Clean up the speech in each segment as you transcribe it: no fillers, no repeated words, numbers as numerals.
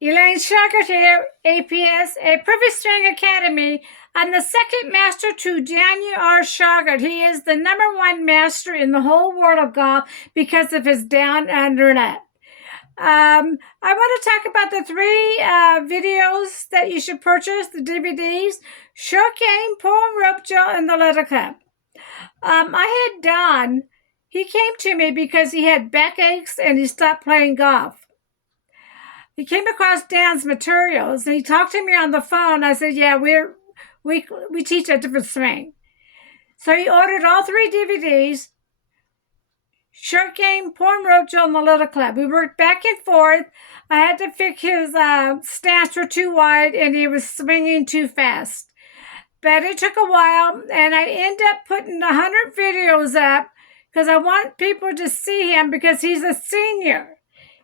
Elaine Shauger here, APS, a Perfect String Academy. I'm the second master to Daniel R. Shauger. He is the #1 master in the whole world of golf because of his down under net. I want to talk about the three videos that you should purchase, the DVDs, Short Game, Poem, Rope Drill, and the Little Club. I had Don. He came to me because he had backaches and he stopped playing golf. He came across Dan's materials and he talked to me on the phone. I said, yeah, we teach a different swing. So he ordered all three DVDs, Short Game, Poem, Rope Drill, and the Little Club. We worked back and forth. I had to fix his stance were too wide and he was swinging too fast. But it took a while and I ended up putting 100 videos up because I want people to see him because he's a senior.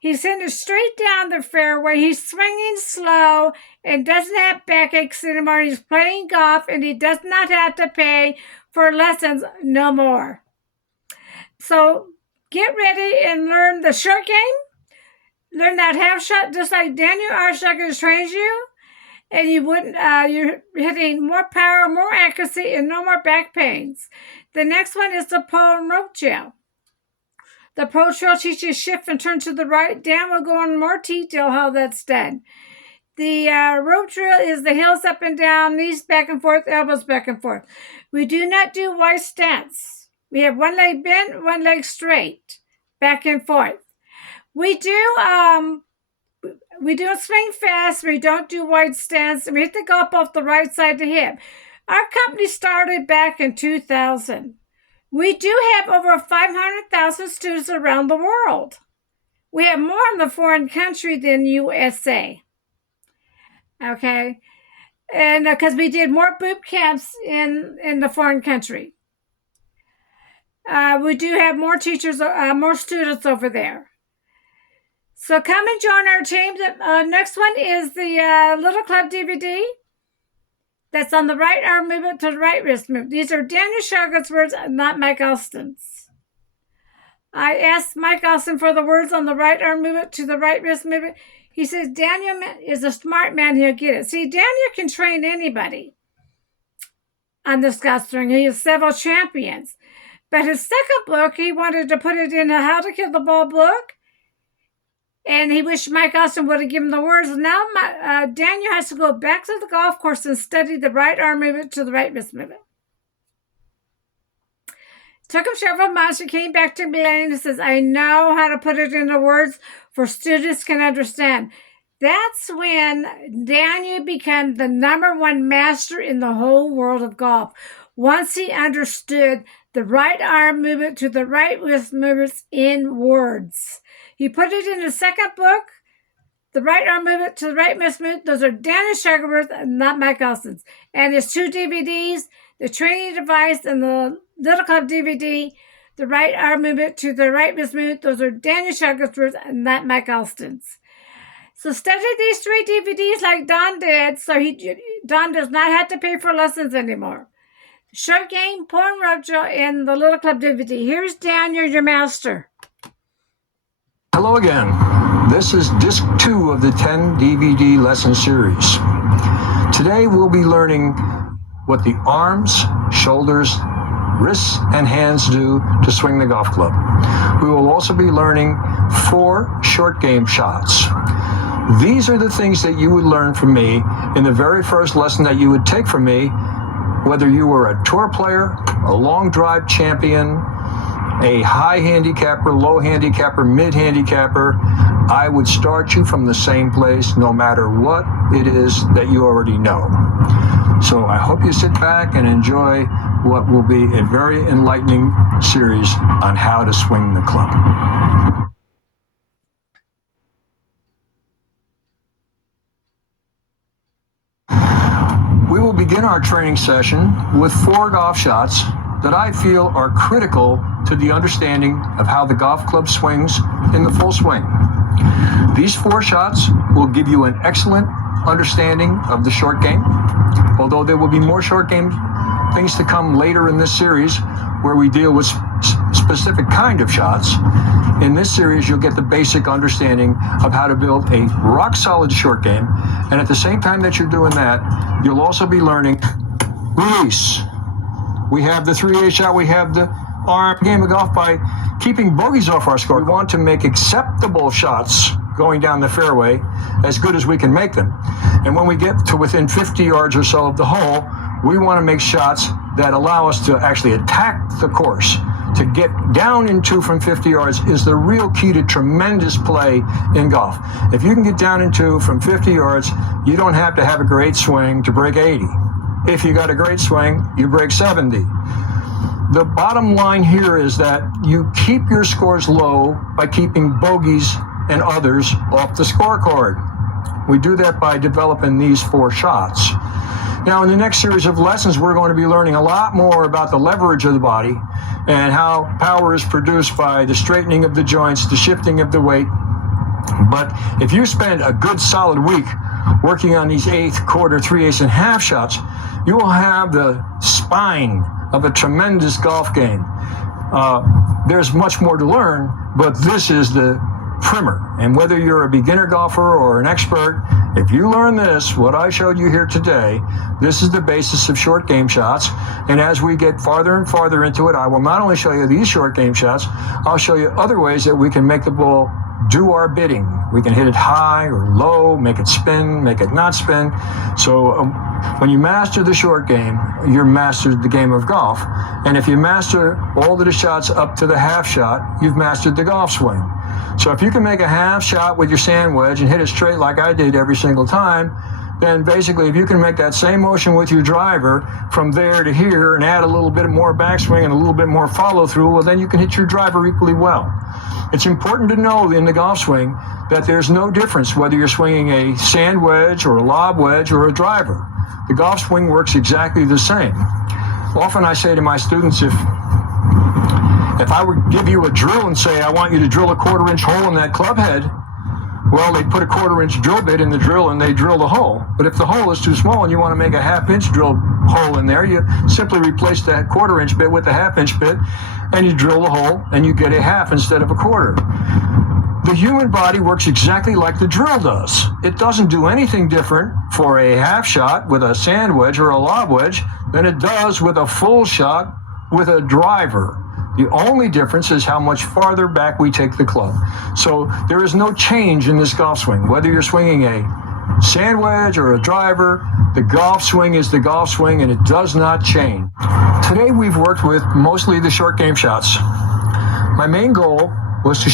He's sending straight down the fairway. He's swinging slow and doesn't have backaches anymore. He's playing golf and he does not have to pay for lessons no more. So get ready and learn the short game. Learn that half shot just like Daniel R. Shauger trains you. And you're hitting more power, more accuracy, and no more back pains. The next one is the Poem Rope Drill. The Pro Drill teaches you shift and turn to the right. Dan will go in more detail how that's done. The rope drill is the heels up and down, knees back and forth, elbows back and forth. We do not do wide stance. We have one leg bent, one leg straight, back and forth. We don't swing fast. We don't do wide stance. And we hit the golf ball off the right side of the hip. Our company started back in 2000. We do have over 500,000 students around the world. We have more in the foreign country than USA. Okay? And because we did more boot camps in the foreign country. We do have more teachers, more students over there. So come and join our team. The next one is the Little Club DVD. That's on the right arm movement to the right wrist movement. These are Daniel Shauger's words, not Mike Austin's. I asked Mike Austin for the words on the right arm movement to the right wrist movement. He says, Daniel is a smart man, he'll get it. See, Daniel can train anybody on this golf string. He has several champions. But his second book, he wanted to put it in a How to Kill the Ball book. And he wished Mike Austin would have given the words. Now Daniel has to go back to the golf course and study the right arm movement to the right wrist movement. Took him several months. He came back to me and says, I know how to put it into words for students can understand. That's when Daniel became the #1 master in the whole world of golf. Once he understood the right arm movement to the right wrist movements in words. He put it in his second book, the right arm movement to the right wrist movement. Those are Daniel Shauger words, not Mike Austin's. And his 2 DVDs, the training device and the Little Club DVD, the right arm movement to the right wrist movement. Those are Daniel Shauger's words, and not Mike Austin's. So study these 3 DVDs like Don did, so Don does not have to pay for lessons anymore. Short Game, Poem, Rope Drill, and the Little Club DVD. Here's Daniel, your master. Hello again. This is disc 2 of the 10 DVD lesson series. Today we'll be learning what the arms, shoulders, wrists, and hands do to swing the golf club. We will also be learning 4 short game shots. These are the things that you would learn from me in the very first lesson that you would take from me, whether you were a tour player, a long drive champion, a high handicapper, low handicapper, mid handicapper. I would start you from the same place no matter what it is that you already know. So I hope you sit back and enjoy what will be a very enlightening series on how to swing the club. We will begin our training session with 4 golf shots that I feel are critical to the understanding of how the golf club swings in the full swing. These 4 shots will give you an excellent understanding of the short game, although there will be more short game things to come later in this series where we deal with specific kind of shots. In this series, you'll get the basic understanding of how to build a rock-solid short game. And at the same time that you're doing that, you'll also be learning release. We have the 3-8 shot, we have the arm game of golf by keeping bogeys off our score. We want to make acceptable shots going down the fairway as good as we can make them. And when we get to within 50 yards or so of the hole, we want to make shots that allow us to actually attack the course. To get down into from 50 yards is the real key to tremendous play in golf. If you can get down into from 50 yards, you don't have to have a great swing to break 80. If you got a great swing, you break 70. The bottom line here is that you keep your scores low by keeping bogeys and others off the scorecard. We do that by developing these 4 shots. Now, in the next series of lessons, we're going to be learning a lot more about the leverage of the body and how power is produced by the straightening of the joints, the shifting of the weight. But if you spend a good solid week working on these 1/8, quarter, 3/8, and half shots, you will have the spine of a tremendous golf game. There's much more to learn, but this is the primer. And whether you're a beginner golfer or an expert, if you learn this, what I showed you here today, this is the basis of short game shots. And as we get farther and farther into it, I will not only show you these short game shots, I'll show you other ways that we can make the ball do our bidding. We can hit it high or low, make it spin, make it not spin. So when you master the short game, you've mastered the game of golf. And if you master all of the shots up to the half shot, you've mastered the golf swing. So if you can make a half shot with your sand wedge and hit it straight like I did every single time, then basically if you can make that same motion with your driver from there to here and add a little bit more backswing and a little bit more follow through, well, then you can hit your driver equally well. It's important to know in the golf swing that there's no difference whether you're swinging a sand wedge or a lob wedge or a driver. The golf swing works exactly the same. Often I say to my students, if I would give you a drill and say, I want you to drill a 1/4-inch hole in that club head, well, they put a 1/4-inch drill bit in the drill and they drill the hole. But if the hole is too small and you want to make a 1/2-inch drill hole in there, you simply replace that 1/4-inch bit with the 1/2-inch bit and you drill the hole and you get a 1/2 instead of a 1/4. The human body works exactly like the drill does. It doesn't do anything different for a half shot with a sand wedge or a lob wedge than it does with a full shot with a driver. The only difference is how much farther back we take the club. So there is no change in this golf swing. Whether you're swinging a sand wedge or a driver, the golf swing is the golf swing and it does not change. Today we've worked with mostly the short game shots. My main goal was to